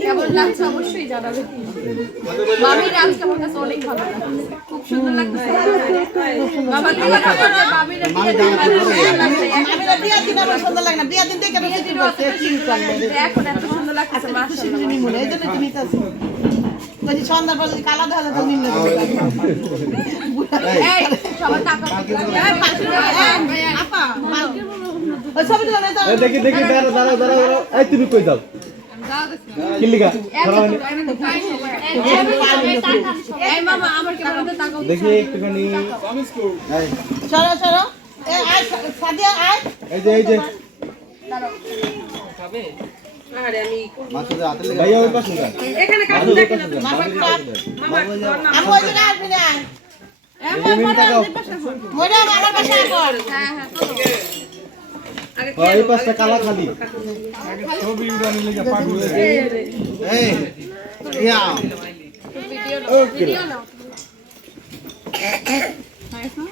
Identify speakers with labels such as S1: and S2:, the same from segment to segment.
S1: কেমন লাগছে অবশ্যই জানাবে মামির আজকে আমার কাছে অনেক ভালো খুব সুন্দর লাগছে বাবা তুমি
S2: আমার সুন্দর লাগে না বিয়া দিন থেকে
S1: এখন এত সুন্দর লাগছে মাশাআল্লাহ
S2: তুমি মনে এই জন্য তুমি নিতেছো যদি সন্ধ্যার পর যদি কালা দেখা যায় তো নিম্ন
S3: দেখি দেখি দাঁড়াও দাঁড়াও দাঁড়াও দাঁড়াও। এই তুমি কই যাও? কিল্লিকা খারাপ হয়নি?
S1: এই মামা আমার কেমন টাকা
S3: দেখি একটুখানি। এই,
S2: সরো সরো এ আয় সাদিয়া আয়।
S3: এই যে এই যে।
S1: হ্যাঁ হ্যাঁ
S3: কালা খালি।
S4: এই
S1: ভিডিও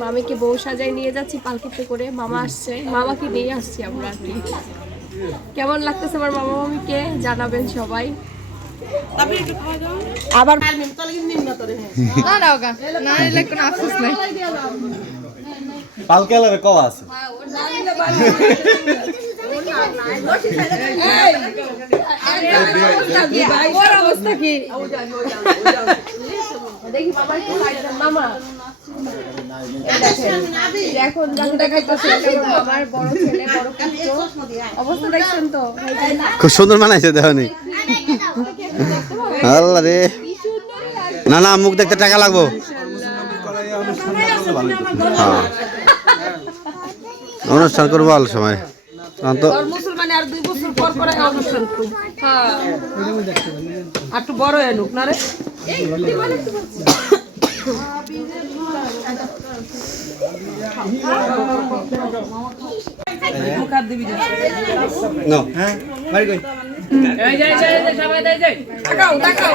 S1: মামিকে বউ সাজায় নিয়ে যাচ্ছি পালকিতে করে মামা আসছে মামাকে নিয়ে আসছি আমরা আর কি কেমন লাগতেছে আমার মামা মামিকে জানাবেন সবাই
S2: আবার
S1: না না ওগা না এলে কোনো আফসোস নাই
S3: পালকে কওয়া আছে
S1: অবস্থা কি দেখি মামা একটু মামা এখন আমার বড় ছেলে বড় অবস্থা দেখছেন তো?
S4: খুব সুন্দর মানাইছে দেখনি আল্লাহ রে। না না মুখ দেখতে টাকা লাগবো। হ্যাঁ। অনুষ্ঠান করব অল্প সময়। তো
S2: মুসলমানে আর দুই বছর পর পরে অনুষ্ঠান হ্যাঁ। একটু বড় এনুক না রে।
S4: No. হ্যাঁ? বাড়ি কই?
S2: তাকাও তাকাও।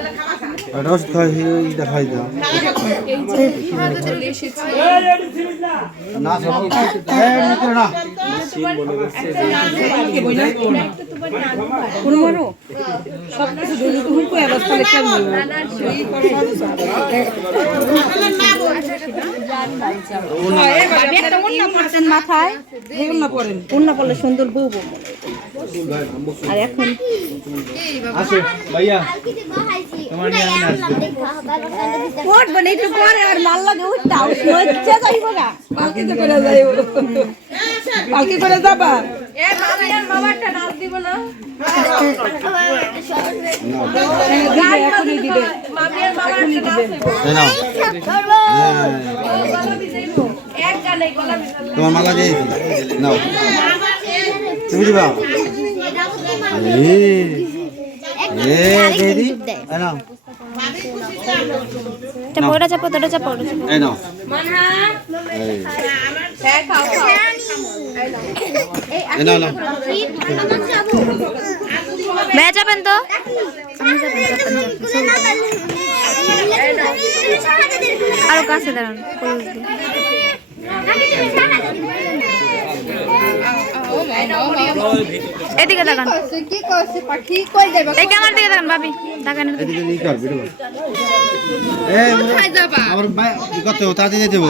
S4: ওষুধ খাই না না
S2: মাথায় না পড়েন উন্না পড়লে সুন্দর বউ বউ আর এখন
S3: ভাইয়া।
S2: উঠবে না একটু পরে আর মাল লাগে উঠতাও যাইব না করে যাইব। পালকি করে যাবা?
S1: এ মামি নাচ দিব। না
S4: তোমার মালা দিয়ে নাও। তুমি দিবা?
S5: ওটা চাপো ওটা চাপো ওটা চাপো ভাইয়া যাবেন তো। আরও কাছে দাঁড়ান। এদিকে তাকান।
S2: কি করছে পাখি কই যাবে
S5: এই ক্যামেরার দিকে তাকান ভাবি। তাকান
S4: এদিকে। ই কর ভিডিও এই আমার ভাই কত দিয়ে দেবো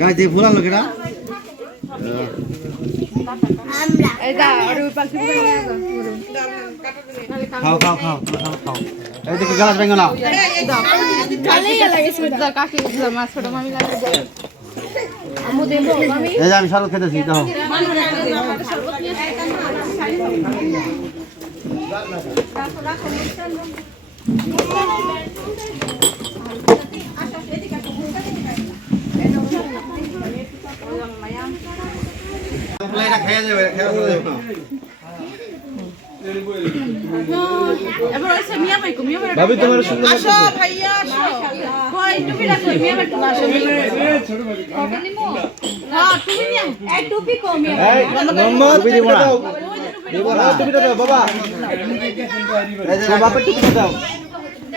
S4: গাছ দিয়ে ফুলালো কেটা খাও খাও খাও খাও খাও। এইদিকে গাছ ভেঙে নাও। এই যে আমি শরবত খেতেছি দাও।
S3: ভাবি তোমার সুন্দর
S2: আসো ভাইয়া আসো। কই টুপি রাখো মিয়া একটু আসো। হ্যাঁ টুপি নিয়ে এই টুপি কো মিয়া
S3: এই
S4: টুপি
S3: দাও। টুপিটা দাও বাবা।
S4: এই যে
S3: টুপিটা দাও।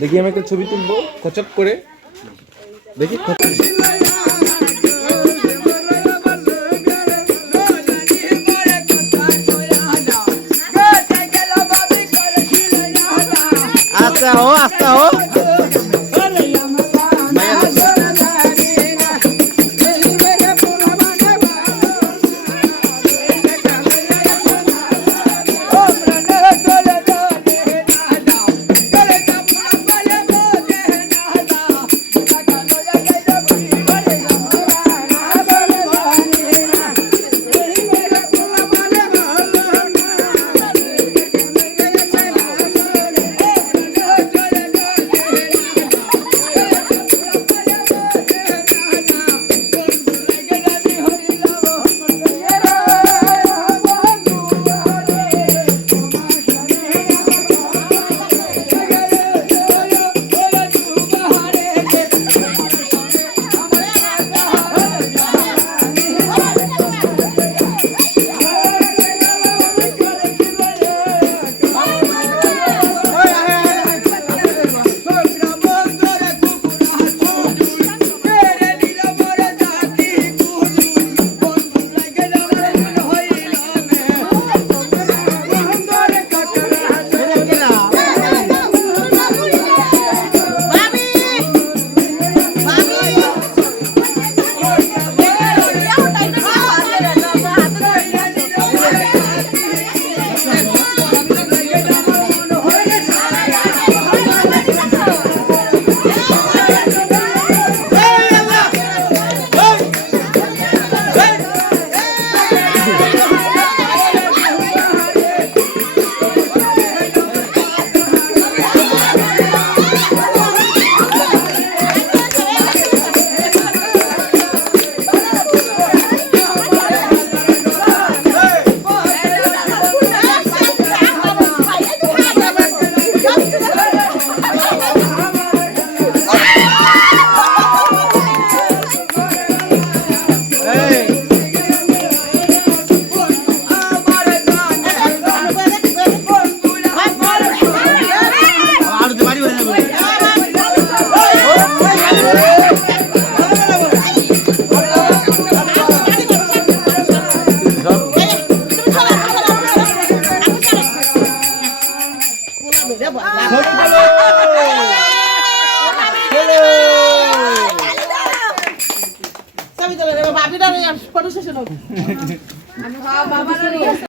S3: দেখি আমি একটা ছবি তুলবো খচক করে। দেখি খচক।
S4: আস্তে হো আস্তে হো